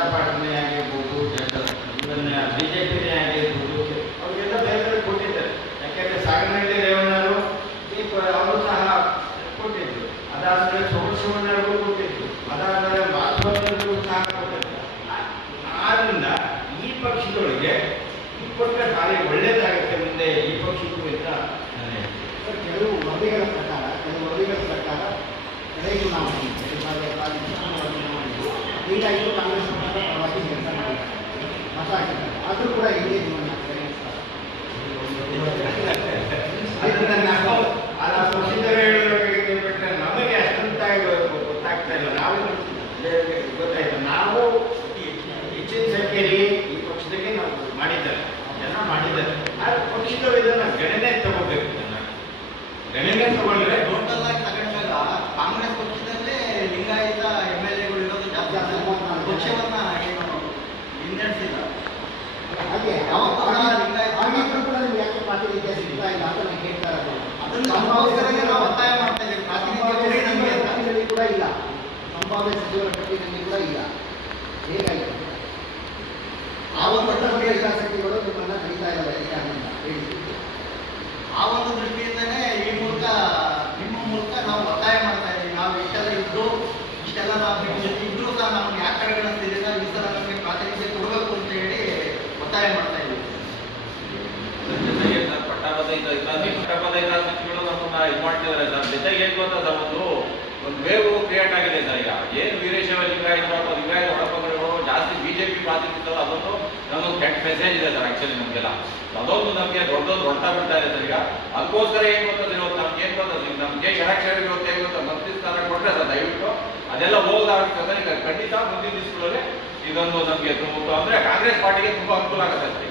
ಜನತಾ ಪಾರ್ಟಿನೇ ಆಗಿರ್ಬೋದು, ಬಿಜೆಪಿನೇ ಆಗಿರ್ಬೋದು, ಅವ್ರಿಗೆಲ್ಲ ಬೇರೆ ಬೇರೆ ಕೊಟ್ಟಿದ್ದಾರೆ. ಯಾಕೆಂದರೆ ಸಾಗರನಹಳ್ಳಿ ರೇವಣ್ಣರು ಅವರು ಸಹ ಕೊಟ್ಟಿದ್ರು, ಅದಾದಮೇಲೆ ಸೋಮಶಿವಣ್ಣರಿಗೂ ಕೊಟ್ಟಿದ್ರು, ಅದಾದಮೇಲೆ ಮಾಧವಣ್ಣರಿಗೂ ಸಹ ಕೊಟ್ಟಿದ್ರು. ಆದ್ದರಿಂದ ಈ ಪಕ್ಷದೊಳಗೆ ಕೊಟ್ಟರೆ ಭಾರಿ ಒಳ್ಳೇದಾಗುತ್ತೆ ಮುಂದೆ ಈ ಪಕ್ಷಕ್ಕೂ ಅಂತ ನಾನು ಕೆಲವು ವರದಿಗಳ ಪ್ರಕಾರ ಕಡೆ ಚುನಾವಣೆ ಹೀಗಾಗಿ ಕಾಂಗ್ರೆಸ್ ಪಕ್ಷದ ಪರವಾಗಿ ಕೆಲಸ ಮಾಡಿದ್ದಾರೆ, ಮತ ಹಾಕಿದ್ದಾರೆ. ಆದರೂ ಕೂಡ ಇದೇ ನಿಮ್ಮನ್ನು ಅದನ್ನು ನಾವು ಆ ಪಕ್ಷದವರು ಹೇಳೋದಕ್ಕೆ ಬಿಟ್ಟರೆ ನಮಗೆ ಅಷ್ಟಂತ ಗೊತ್ತಾಗ್ತಾ ಇಲ್ಲ. ನಾವು ಗೊತ್ತಾಯ್ತು, ನಾವು ಹೆಚ್ಚಿನ ಸಂಖ್ಯೆಯಲ್ಲಿ ಈ ಪಕ್ಷದಾಗೆ ನಾವು ಮಾಡಿದ್ದಾರೆ, ಜನ ಮಾಡಿದ್ದಾರೆ. ಆದರೆ ಪಕ್ಷದವರು ಇದನ್ನು ಗಣನೆ ತಗೋಬೇಕು. ಗಣನೆ ತಗೊಂಡ್ರೆ ಟೋಟಲ್ ಆಗಿ ತಗೊಂಡಾಗ ಕಾಂಗ್ರೆಸ್ ಪಕ್ಷದಲ್ಲೇ ಲಿಂಗಾಯತ MLA-ಗಳು ಇರೋದು ಜಾಸ್ತಿ. ಪಕ್ಷವನ್ನ ಏನು ಹಿನ್ನಡೆಸಿಲ್ಲ. ಹಾಗೆ ಯಾವತ್ತೂ ಲಿಂಗಾಯತ ಆಗಿದ್ರೂ ಕೂಡ ನೀವು ಯಾಕೆ ಪ್ರಾತಿನಿಧ್ಯ ಸಿಗ್ತಾ ಇಲ್ಲ ಅಂತ ನಾನು ಕೇಳ್ತಾ ಇರೋದು. ಅದನ್ನು ನಮಗೋಸ್ಕರನೇ ನಾವು ಒತ್ತಾಯ ಮಾಡ್ತಾ ಇದ್ದೀವಿ. ಪ್ರಾತಿನಿಧ್ಯ ನಮಗೆ ಪಟ್ಟಿಯಲ್ಲಿ ಕೂಡ ಇಲ್ಲ, ಸಂಭಾವ್ಯ ಸಚಿವರ ಪಟ್ಟಿಯಲ್ಲಿ ಕೂಡ ಇಲ್ಲ. ಹೇಗಾಯಿತು? ಆ ಒಂದು ಹಿತಾಸಕ್ತಿಗಳು ನಿಮ್ಮನ್ನು ಕರೀತಾ ಇದ್ದಾರೆ ಅಂತ ಹೇಳಿ, ಆ ಒಂದು ದೃಷ್ಟಿಯಿಂದನೇ ಈ ಮೂಲಕ ನಿಮ್ಮ ಮೂಲಕ ನಾವು ಒತ್ತಾಯ ಮಾಡ್ತಾ ಇದ್ದೀವಿ. ನಾವು ಇಷ್ಟೆಲ್ಲ ಇದ್ದು ಇಷ್ಟೆಲ್ಲ ನಾವು ನಿಮ್ಮ ಜೊತೆ ಇದ್ರೂ ಸಹ ನಮ್ಗೆ ಯಾಕೆ ಕಡೆಗಣಿಸ್ತಿದ್ದೀರ, ಈ ಸಲ ನಮಗೆ ಪ್ರಾತಿನಿಧ್ಯ ಕೊಡಬೇಕು ಅಂತ ಹೇಳಿ ಒತ್ತಾಯ ಮಾಡ್ತಾ ಇದ್ದೀವಿ. ಜೊತೆಗೆ ಸರ್ ಪಟ್ಟಭದ್ರ ಹಿತಾಸಕ್ತಿಗಳು ನಮ್ಮನ್ನ ಇದು ಮಾಡ್ತಿದ್ದಾರೆ ಸರ್. ಜೊತೆಗೆ ಏನು ಅಂತ ಸರ್, ಒಂದು ವೇವ್ ಕ್ರಿಯೇಟ್ ಆಗಿದೆ ಸರ್. ಈಗ ಏನು ವೀರೇಶ್ವರ ಲಿಂಗಾಯತ ಅಥವಾ ಲಿಂಗಾಯತ ಒಳಪಂಗಡಗಳು ಜಾಸ್ತಿ ಬಿಜೆಪಿ ಪ್ರಾತಿನಿಧ್ಯ, ಅದೊಂದು ನಮ್ಮೊಂದು ಕೆಟ್ಟ ಮೆಸೇಜ್ ಇದೆ ಸರ್. ಆ್ಯಕ್ಚುಲಿ ನಮಗೆಲ್ಲ ಅದೊಂದು ನಮಗೆ ದೊಡ್ಡದೊಂದು ಹೊಡ್ತಾ ಬಿಡ್ತಾ ಇದೆ ಸರ್. ಈಗ ಅದಕ್ಕೋಸ್ಕರ ಏನು ಗೊತ್ತಂದ್ರೆ ಇವತ್ತು ನಮ್ಗೆ ಏನು ಗೊತ್ತಂದ್ರೆ ನಮಗೆ ಎಲೆಕ್ಷನ್ ಇವತ್ತೇ ಗೊತ್ತಾ ಮಂತ್ರಿ ಸ್ಥಾನ ಕೊಟ್ಟರೆ ಸರ್ ದಯವಿಟ್ಟು ಅದೆಲ್ಲ ಹೋಗಲಾಗುತ್ತೆ ಸರ್. ಈಗ ಖಂಡಿತ ಮುಂದಿನ ದಿವಸಗಳಲ್ಲಿ ಇದೊಂದು ನಮಗೆ ಅಂದರೆ ಕಾಂಗ್ರೆಸ್ ಪಾರ್ಟಿಗೆ ತುಂಬ ಅನುಕೂಲ ಆಗುತ್ತೆ ಸರ್.